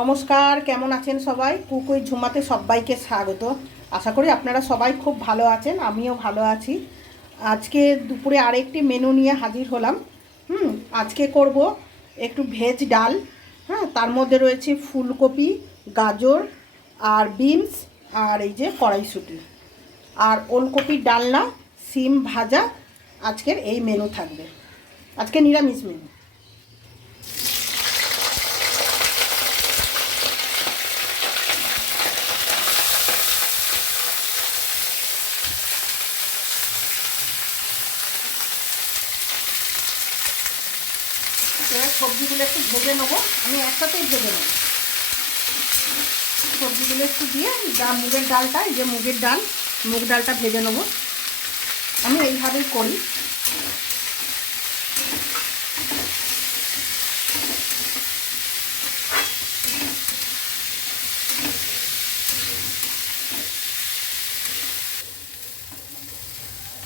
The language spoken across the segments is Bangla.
নমস্কার, কেমন আছেন সবাই? কুকুই ঝুমাতে সবাইকে স্বাগত। আশা করি আপনারা সবাই খুব ভালো আছেন, আমিও ভালো আছি। আজকে দুপুরে আরেকটি মেনু নিয়ে হাজির হলাম। আজকে করব একটু ভেজ ডাল। তার মধ্যে রয়েছে ফুলকপি, গাজর আর বিনস, আর এই যে কড়াইশুঁটি আর ওলকপির ডালনা, সিম ভাজা। আজকের এই মেনু থাকবে, আজকে নিরামিষ মেনু। এবার সবজিগুলো একটু ভেজে নেবো, আমি একসাথেই ভেজে নেবো। সবজিগুলো একটু দিয়ে মুগের ডালটা, এই যে মুগ ডালটা ভেজে নেবো। আমি এইভাবেই করি।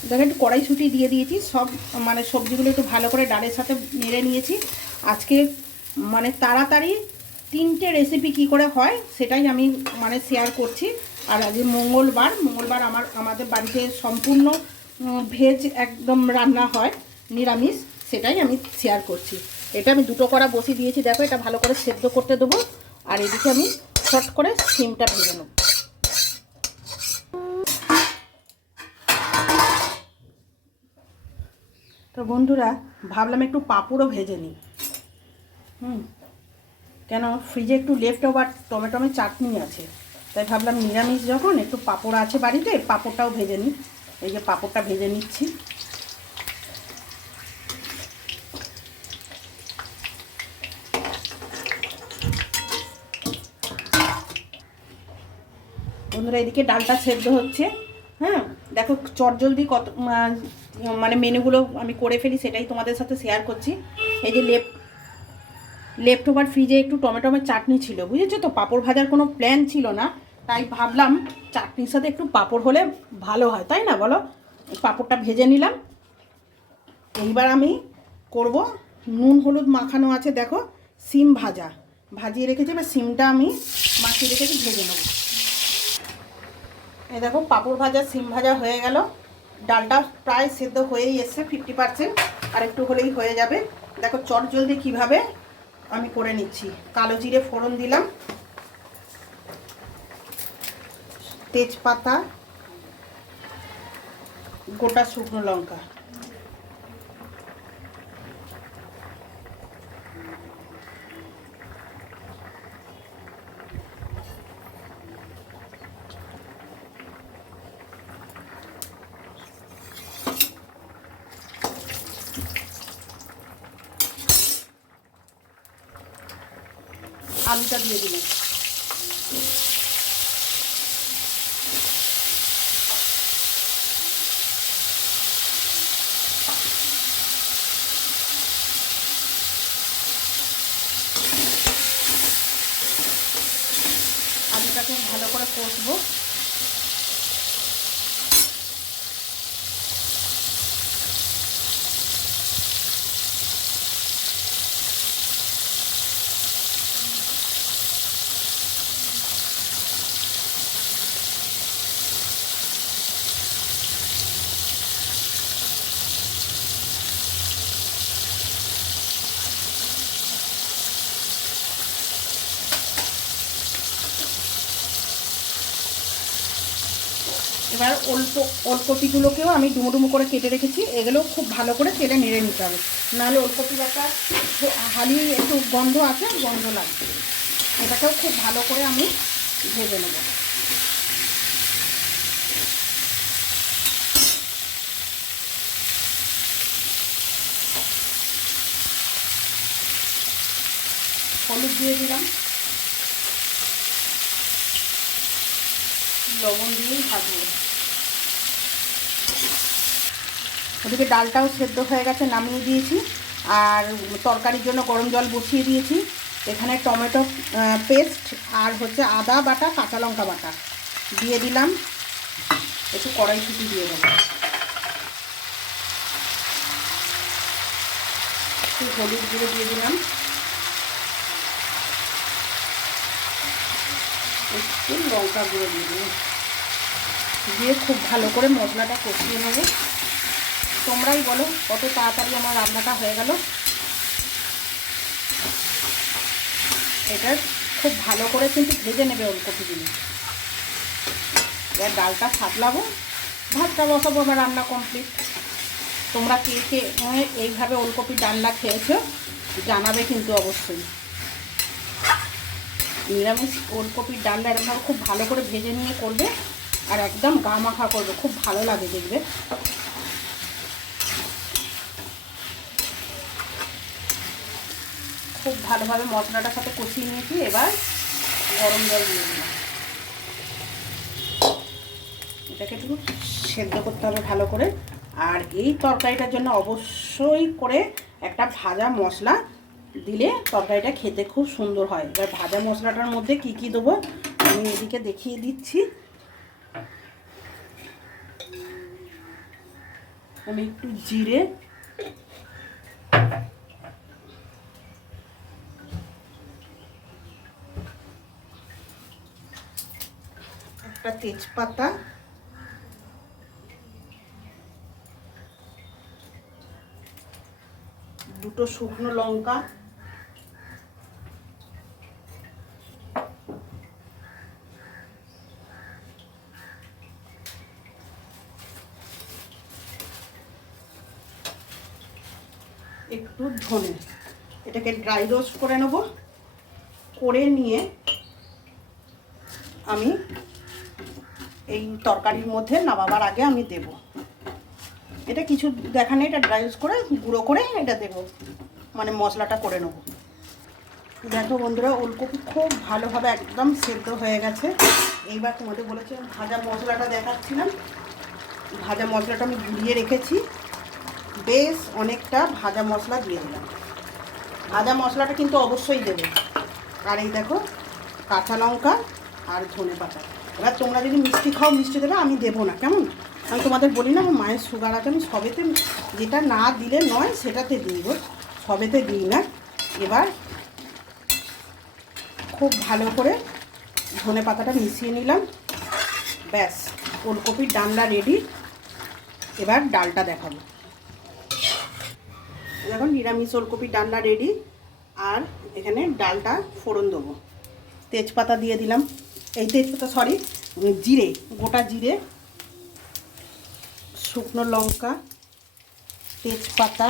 দেখেন একটু কড়াইশুঁটি দিয়ে দিয়েছি, সব সবজিগুলো একটু ভালো করে ডালের সাথে নেড়ে নিয়েছি। আজকে তাড়াতাড়ি 3টে রেসিপি কি করে হয় সেটাই আমি শেয়ার করছি। আর আজ মঙ্গলবার আমাদের বাড়িতে সম্পূর্ণ ভেজ একদম রান্না হয়, নিরামিষ, সেটাই আমি শেয়ার করছি। এটা আমি 2টো কড়া বসিয়ে দিয়েছি, দেখো এটা ভালো করে সেদ্ধ করতে দেবো। আর এদিকে আমি শর্ট করে সিমটা ভেজে নেব। তো বন্ধুরা, ভাবলাম একটু পাঁপড়ও ভেজে নিই। কেন, ফ্রিজে একটু লেফট ওভার টমেটোমের চাটনি আছে, তাই ভাবলাম নিরামিষ যখন একটু পাঁপড় আছে বাড়িতে, পাঁপড়টাও ভেজে নিই। এই যে পাঁপড়টা ভেজে নিচ্ছি। বন্ধুরা, এদিকে ডালটা সেদ্ধ হচ্ছে। দেখো চটজলদি কত মেনুগুলো আমি করে ফেলি, সেটাই তোমাদের সাথে শেয়ার করছি। এই যে লেফট ওভার ফ্রিজে একটু টমেটোমের চাটনি ছিল, বুঝেছো তো। পাঁপড় ভাজার কোনো প্ল্যান ছিল না, তাই ভাবলাম চাটনির সাথে একটু পাঁপড় হলে ভালো হয়, তাই না বলো। পাঁপড়টা ভেজে নিলাম। এইবার আমি করব, নুন হলুদ মাখানো আছে, দেখো সিম ভাজিয়ে রেখেছি। এবার সিমটা আমি মাখিয়ে রেখেছি, ভেজে নেব। এই দেখো পাঁপড় ভাজা, সিম ভাজা হয়ে গেল। ডালটা প্রায় সেদ্ধ হয়েই এসছে, 50%, আর একটু হলেই হয়ে যাবে। দেখো চটজলদি কিভাবে আমি করে নিচ্ছি। কালো জিরে ফোড়ন দিলাম, তেজপাতা, গোটা শুকনো লঙ্কা, আলুটা দিয়ে দিলাম। আলুটাকে ভালো করে কষবো। এবার ওলকপিগুলোকেও আমি ডুমো ডুমো করে কেটে রেখেছি, এগুলো খুব ভালো করে তেলে নেড়ে নিতে হবে, নাহলে ওলকপির একটা হালিয়ে একটু গন্ধ আছে, গন্ধ লাগবে। এটাকেও খুব ভালো করে আমি ভেজে নেব। হলুদ দিয়ে দিলাম, লবণ দিয়েই ভাজবো। ওদিকে ডালটাও সেদ্ধ হয়ে গেছে, নামিয়ে দিয়েছি। আর তরকারির জন্য গরম জল বসিয়ে দিয়েছি। এখানে টমেটো পেস্ট আর হচ্ছে আদা বাটা, কাঁচা লঙ্কা বাটা দিয়ে দিলাম। একটু কড়াইশুঁটি দিয়ে দেবো, একটু হলুদ গুঁড়ো দিয়ে দিলাম, একটু লঙ্কা গুঁড়ো দিয়ে দিলাম, দিয়ে খুব ভালো করে মশলাটা কষিয়ে নেব। তোমরাই বলো কত তাড়াতাড়ি আমার রান্নাটা হয়ে গেল। এটা খুব ভালো করে কিন্তু ভেজে নেবে ওলকপিগুলো। এবার ডালটা সাতলাবো, ভাতটা বসাবো, আমার রান্না কমপ্লিট। তোমরা কে কে এইভাবে ওলকপির ডালনা খেয়েছো জানাবে কিন্তু অবশ্যই। নিরামিষ ওলকপির ডালনা এরকম খুব ভালো করে ভেজে নিয়ে করবে, আর একদম গা মাখা করবে, খুব ভালো লাগে দেখবে। খুব ভালোভাবে মশলাটার সাথে কষিয়ে নিয়েছি। এবার গরম জল দিয়ে দিলাম, এটাকে একটু সেদ্ধ করতে হবে ভালো করে। আর এই তরকারিটার জন্য অবশ্যই করে একটা ভাজা মশলা দিলে তরকারিটা খেতে খুব সুন্দর হয়। এবার ভাজা মশলাটার মধ্যে কি কি দেবো আমি এদিকে দেখিয়ে দিচ্ছি। আমি একটু জিরে, একটা তেজপাতা, দুটো শুকনো লঙ্কা, একটু ধনে। এটাকে ড্রাই রোস্ট করে নেব। করে নিয়ে আমি এই তরকারির মধ্যে নামাবার আগে আমি দেব। এটা কিছু দেখা নেই, এটা ড্রাই রোস্ট করে গুঁড়ো করে এটা দেব, মানে মশলাটা করে নেব। দেখো বন্ধুরা, ওলকপি খুব ভালোভাবে একদম সেদ্ধ হয়ে গেছে। এইবার তোমাদের বলেছিলাম ভাজা মশলাটা দেখাচ্ছিলাম। ভাজা মশলাটা আমি গুঁড়িয়ে রেখেছি, বেশ অনেকটা ভাজা মশলা দিয়ে দিলাম। ভাজা মশলাটা কিন্তু অবশ্যই দেবে। আর এই দেখো কাঁচা লঙ্কা আর ধনে পাতা। এবার তোমরা যদি মিষ্টি খাও মিষ্টি দেবে, আমি দেবো না, কেমন? আমি তোমাদের বলি না আমার মায়ের সুগার আছে, আমি সবেতে যেটা না দিলে নয় সেটাতে দিই গো, সবেতে দিই না। এবার খুব ভালো করে ধনে পাতাটা মিশিয়ে নিলাম, ব্যাস ওলকপির ডালনা রেডি। এবার ডালটা দেখাবো। এখন নিরামিষ ওলকপির ডালনা রেডি। আর এখানে ডালটা ফোড়ন দেবো। তেজপাতা দিয়ে দিলাম, এই তেজপাতা সরি জিরে, গোটা জিরে, শুকনো লঙ্কা, তেজপাতা,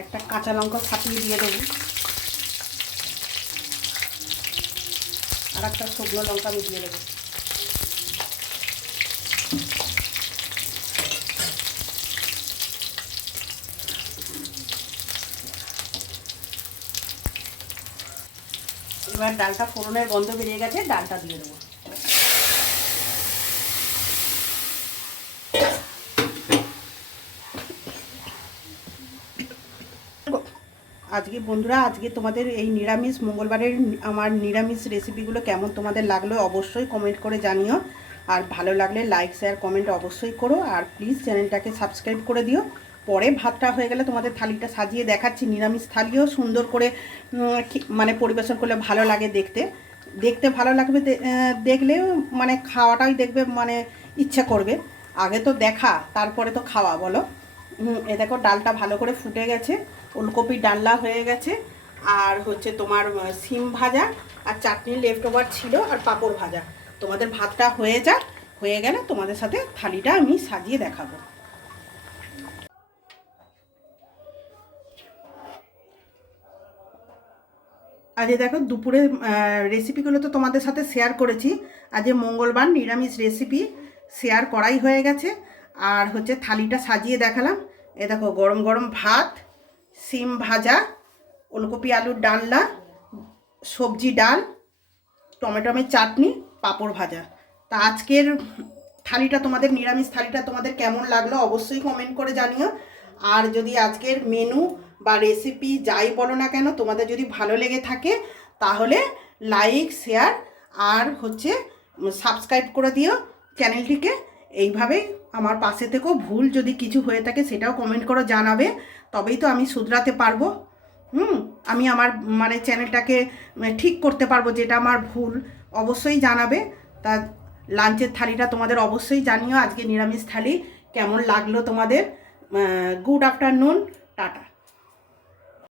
একটা কাঁচা লঙ্কা ছাপিয়ে দিয়ে দেবো, আর একটা শুকনো লঙ্কা আমি দিয়ে দেবো। এবার ডালটা ফোড়নের গন্ধ বেরিয়ে গেছে, ডালটা দিয়ে দেবো। আজকে বন্ধুরা, আজকে তোমাদের এই নিরামিষ মঙ্গলবারের আমার নিরামিষ রেসিপিগুলো কেমন তোমাদের লাগলো অবশ্যই কমেন্ট করে জানিও। আর ভালো লাগলে লাইক শেয়ার কমেন্ট অবশ্যই করো। আর প্লিজ চ্যানেলটাকে সাবস্ক্রাইব করে দিও। পরে ভাতটা হয়ে গেলে তোমাদের থালিটা সাজিয়ে দেখাচ্ছি। নিরামিষ থালিও সুন্দর করে মানে পরিবেশন করলে ভালো লাগে দেখতে, দেখতে ভালো লাগবে, দেখলেও মানে খাওয়াটাই দেখবে মানে ইচ্ছা করবে। আগে তো দেখা তারপরে তো খাওয়া, বলো। এ দেখো ডালটা ভালো করে ফুটে গেছে, ওলকপির ডালনা হয়ে গেছে। আর হচ্ছে তোমার সিম ভাজা আর চাটনি লেফট ওভার ছিল, আর পাঁপড় ভাজা। তোমাদের ভাতটা হয়ে যাক, হয়ে গেলে তোমাদের সাথে থালিটা আমি সাজিয়ে দেখাবো। আজ দেখো দুপুরে রেসিপিগুলো তো তোমাদের সাথে শেয়ার করেছি। আজ মঙ্গলবার নিরামিষ রেসিপি শেয়ার করাই হয়ে গেছে। আর হচ্ছে থালিটা সাজিয়ে দেখালাম। এ দেখো গরম গরম ভাত, সিম ভাজা, ওলকপি আলুর ডালনা, সবজি ডাল, টমেটোমের চাটনি, পাঁপড় ভাজা। তা আজকের থালিটা তোমাদের নিরামিষ থালিটা তোমাদের কেমন লাগলো অবশ্যই কমেন্ট করে জানিও। আর যদি আজকের মেনু বা রেসিপি যাই বলো না কেন তোমাদের যদি ভালো লেগে থাকে তাহলে লাইক শেয়ার আর হচ্ছে সাবস্ক্রাইব করে দিও চ্যানেলটিকে। এইভাবেই আমার পাশে থেকেও ভুল যদি কিছু হয়ে থাকে সেটাও কমেন্ট করে জানাবে, তবেই তো আমি শুধরাতে পারবো। আমি আমার মানে চ্যানেলটাকে ঠিক করতে পারবো, যেটা আমার ভুল অবশ্যই জানাবে। তা লাঞ্চের থালিটা তোমাদের অবশ্যই জানিও, আজকে নিরামিষ থালি কেমন লাগলো তোমাদের। Good afternoon, tata.